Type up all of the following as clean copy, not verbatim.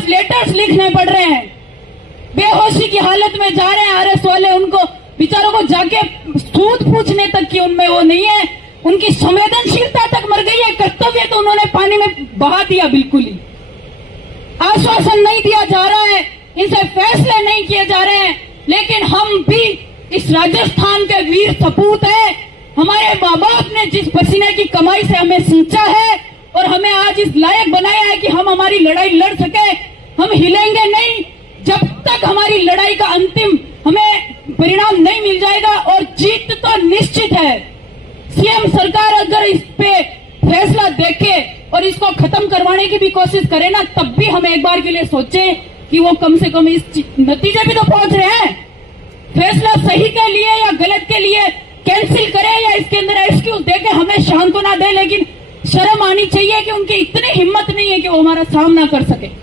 आज लेटर्स लिखने पड़ रहे हैं, बेहोशी की हालत में जा रहे हैं आरएस वाले, उनको बेचारों को जाके सूद पूछने तक की उनमें वो नहीं है, उनकी संवेदनशीलता तक मर गई है। कर्तव्य तो उन्होंने पानी में बहा दिया, बिल्कुल ही आश्वासन नहीं दिया जा रहा है, इनसे फैसले नहीं किए जा रहे हैं। लेकिन हम भी इस राजस्थान के वीर सपूत हैं, हमारे माँ बाप ने जिस पसीने की कमाई से हमें सींचा है और हमें आज इस लायक बनाया है कि हम हमारी लड़ाई लड़ सके। हम हिलेंगे नहीं जब तक हमारी लड़ाई का अंतिम हमें परिणाम नहीं मिल जाएगा, और जीत तो निश्चित है। सीएम सरकार अगर इस पे फैसला देखे और इसको खत्म करवाने की भी कोशिश करे ना, तब भी हम एक बार के लिए सोचें कि वो कम से कम इस नतीजे भी तो पहुंच रहे हैं। फैसला सही के लिए या गलत के लिए कैंसिल करे या इसके अंदर एक्सक्यूज दे के हमें सांत्वना दे, लेकिन शर्म आनी चाहिए कि उनकी इतनी हिम्मत नहीं है कि वो हमारा सामना कर सके।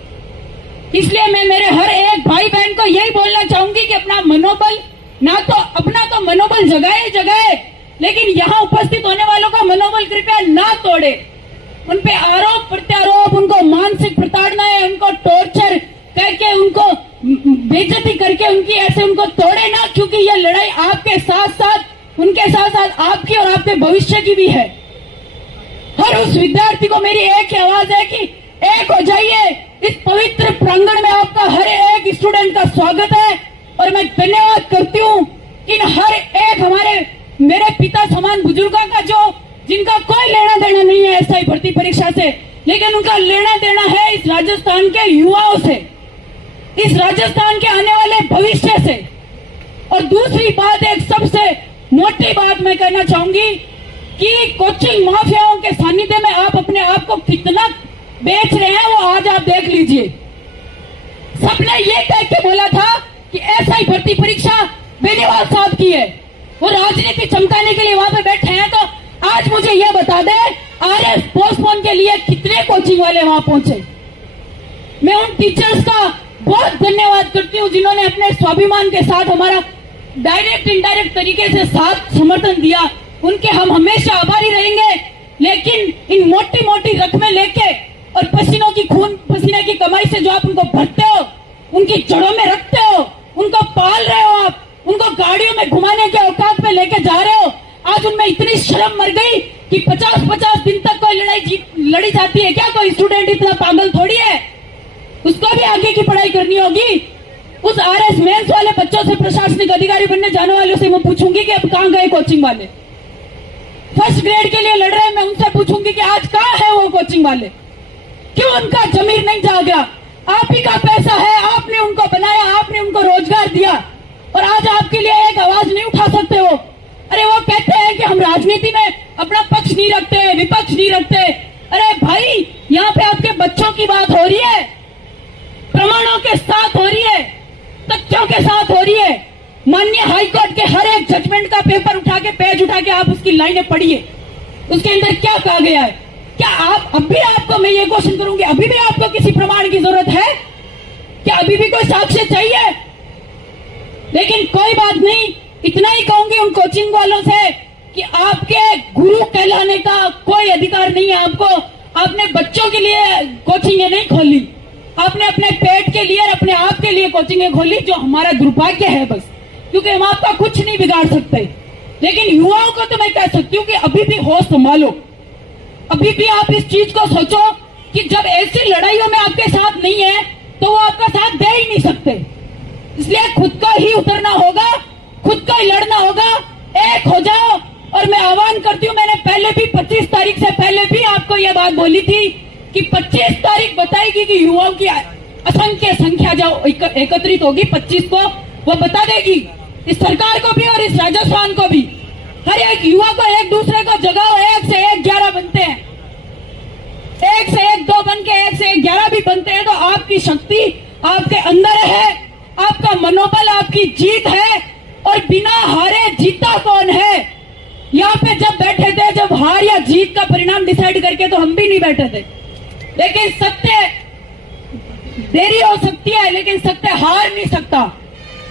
इसलिए मैं मेरे हर एक भाई बहन को यही बोलना चाहूंगी कि अपना मनोबल अपना तो मनोबल जगाए, लेकिन यहाँ उपस्थित होने वालों का मनोबल कृपया ना तोड़े। उन पे आरोप प्रत्यारोप, उनको मानसिक प्रताड़नाएं, उनको टॉर्चर करके, उनको बेइज्जती करके उनकी ऐसे उनको तोड़े ना, क्योंकि ये लड़ाई आपके साथ साथ उनके साथ साथ आपकी और आपके भविष्य की भी है। हर उस विद्यार्थी को मेरी एक ही आवाज है कि एक हो जाइए। इस पवित्र प्रांगण में आपका हर एक स्टूडेंट का स्वागत है, और मैं धन्यवाद करती हूँ इन हर एक मेरे पिता समान बुजुर्गों का, जो जिनका कोई लेना देना नहीं है एसआई भर्ती परीक्षा से, लेकिन उनका लेना देना है इस राजस्थान के युवाओं से, इस राजस्थान के आने वाले भविष्य से। और दूसरी बात, एक सबसे मोटी बात मैं कहना चाहूंगी कि कोचिंग माफियाओं के सानिध्य में आप अपने आप को कितना बेच रहे हैं, वो आज आप देख लीजिए। सबने ये कह के बोला था कि एसआई भर्ती परीक्षा बेनीवाल साहब की है, वो राजनीति चमकाने के लिए वहां पे बैठे हैं। तो आज मुझे ये बता दे, आरएस पोस्टपोन के लिए कितने कोचिंग वाले वहां पहुंचे। मैं उन टीचर्स का बहुत धन्यवाद करती हूँ जिन्होंने अपने स्वाभिमान के साथ हमारा डायरेक्ट इनडायरेक्ट तरीके से साथ समर्थन दिया, उनके हम हमेशा आभारी रहेंगे। लेकिन इन मोटी मोटी रकमें लेके और पसीने की कमाई से जो आप उनको भरते हो, उनकी जड़ों में रखते हो, उनको पाल रहे हो, आप उनको गाड़ियों में घुमाने के औकात पे लेके जा रहे हो, आज उनमें इतनी शर्म मर गई कि 50-50 दिन तक कोई लड़ाई लड़ी जाती है क्या? कोई स्टूडेंट इतना पागल थोड़ी है, उसको भी आगे की पढ़ाई करनी होगी। उस आरएस मेंस वाले बच्चों से, प्रशासनिक अधिकारी बनने जाने वालों से मैं पूछूंगी कि अब कहां गए कोचिंग वाले? फर्स्ट ग्रेड के लिए लड़ रहे हैं, मैं उनसे पूछूंगी कि आज कहां है वो कोचिंग वाले? क्यों उनका जमीर नहीं जागा? आप ही का पैसा है, आपने उनको बनाया, आपने उनको रोजगार दिया, और आज आपके लिए एक आवाज नहीं उठा सकते हो। अरे वो कहते हैं कि हम राजनीति में अपना पक्ष नहीं रखते, विपक्ष नहीं रखते। अरे भाई, यहाँ पे आपके बच्चों की बात हो रही है, प्रमाणों के साथ हो रही है, तथ्यों के साथ हो रही है। माननीय हाईकोर्ट के हर एक जजमेंट का पेपर उठा के, पेज उठा के आप उसकी लाइनें पढ़िए, उसके अंदर क्या कहा गया है। क्या आप अभी, आपको मैं ये क्वेश्चन करूंगी, अभी भी आपको किसी प्रमाण की जरूरत है क्या? अभी भी कोई साक्ष्य चाहिए? लेकिन कोई बात नहीं, इतना ही कहूंगी उन कोचिंग वालों से कि आपके गुरु कहलाने का कोई अधिकार नहीं है आपको। आपने बच्चों के लिए कोचिंगें नहीं खोली, आपने अपने पेट के लिए और अपने आप के लिए कोचिंगें खोली, जो हमारा दुर्भाग्य है बस, क्योंकि हम आपका कुछ नहीं बिगाड़ सकते। लेकिन युवाओं को तो मैं कह सकती हूँ कि अभी भी होश संभालो, अभी भी आप इस चीज को सोचो कि जब ऐसी लड़ाइयों में आपके साथ नहीं है तो वो आपका साथ दे ही नहीं सकते। इसलिए खुद को ही उतरना होगा, खुद को ही लड़ना होगा, एक हो जाओ। और मैं आह्वान करती हूँ, मैंने पहले भी 25 तारीख से पहले भी आपको यह बात बोली थी कि 25 तारीख बताएगी कि युवाओं की असंख्य संख्या जो एकत्रित होगी 25 को, वो बता देगी इस सरकार को भी और इस राजस्थान को भी। हर एक युवा को एक दूसरे को जगाओ, 1 से 1 11 बनते हैं, 1 से 1 2 बन के 1 से 1 11 भी बनते हैं। तो आपकी शक्ति आपके अंदर है, आपका मनोबल, आपकी जीत है। और बिना हारे जीता कौन है? यहाँ पे जब बैठे थे, जब हार या जीत का परिणाम डिसाइड करके, तो हम भी नहीं बैठे थे। लेकिन सत्य, देरी हो सकती है लेकिन सत्य हार नहीं सकता।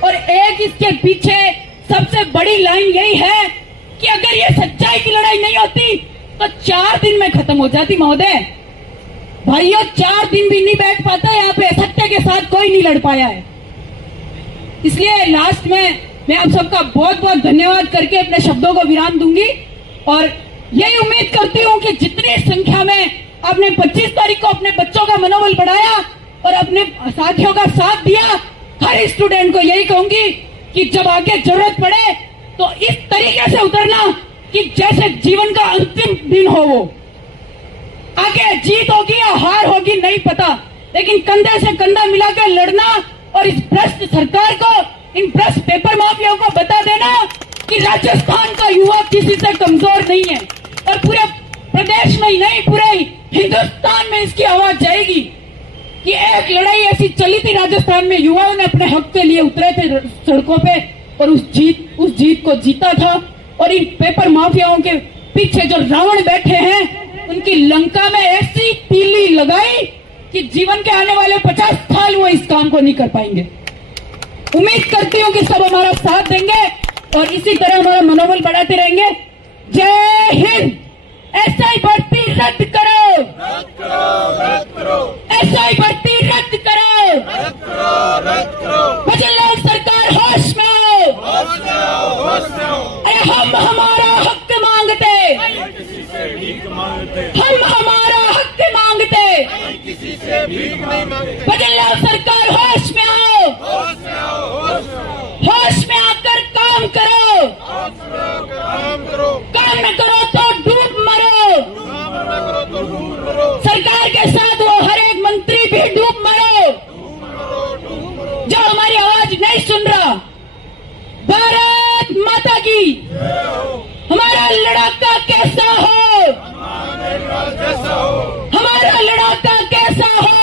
और एक इसके पीछे सबसे बड़ी लाइन यही है कि अगर ये सच्चाई की लड़ाई नहीं होती तो 4 दिन में खत्म हो जाती। महोदय, भाइयों, 4 दिन भी नहीं बैठ पाता यहाँ पे, सत्य कोई नहीं लड़ पाया है। इसलिए लास्ट में मैं आप सबका बहुत बहुत धन्यवाद करके अपने शब्दों को विराम दूंगी और यही उम्मीद करती हूं कि जितनी संख्या में आपने 25 तारीख को अपने बच्चों का मनोबल बढ़ाया और अपने साथियों का साथ दिया, हर स्टूडेंट को यही कहूंगी कि जब आगे जरूरत पड़े तो इस तरीके से उतरना कि जैसे जीवन का अंतिम दिन हो। वो आगे जीत होगी या हार होगी नहीं पता, लेकिन कंधे से कंधा मिलाकर लड़ना और इस भ्रष्ट सरकार को, इन भ्रष्ट पेपर माफियाओं को बता देना कि राजस्थान का युवा किसी से कमजोर नहीं है और पूरे प्रदेश में ही नहीं पूरे हिंदुस्तान में इसकी आवाज जाएगी कि एक लड़ाई ऐसी चली थी राजस्थान में, युवाओं ने अपने हक के लिए उतरे थे सड़कों पे और उस जीत को जीता था। और इन पेपर माफियाओं के पीछे जो रावण बैठे हैं उनकी लंका में ऐसी तीली लगाई कि जीवन के आने वाले 50 साल वो इस काम को नहीं कर पाएंगे। उम्मीद करती हूँ कि सब हमारा साथ देंगे और इसी तरह हमारा मनोबल बढ़ाते रहेंगे। जय हिंद। एसआई भर्ती रद्द करो, एसआई भर्ती रद्द करो, भजनलाल सरकार होश में आओ। अरे हम हमारा हक मांगते, हम हमारा हक मांगते, भजनलाल सरकार होश में आओ, होश में आकर काम करो, काम न करो तो डूब मरो। सरकार के साथ वो हर एक मंत्री भी डूब मरो जो हमारी आवाज नहीं सुन रहा। भारत माता की। हमारा लड़ाका कैसा हो, हमारा लड़ाका कैसा हो,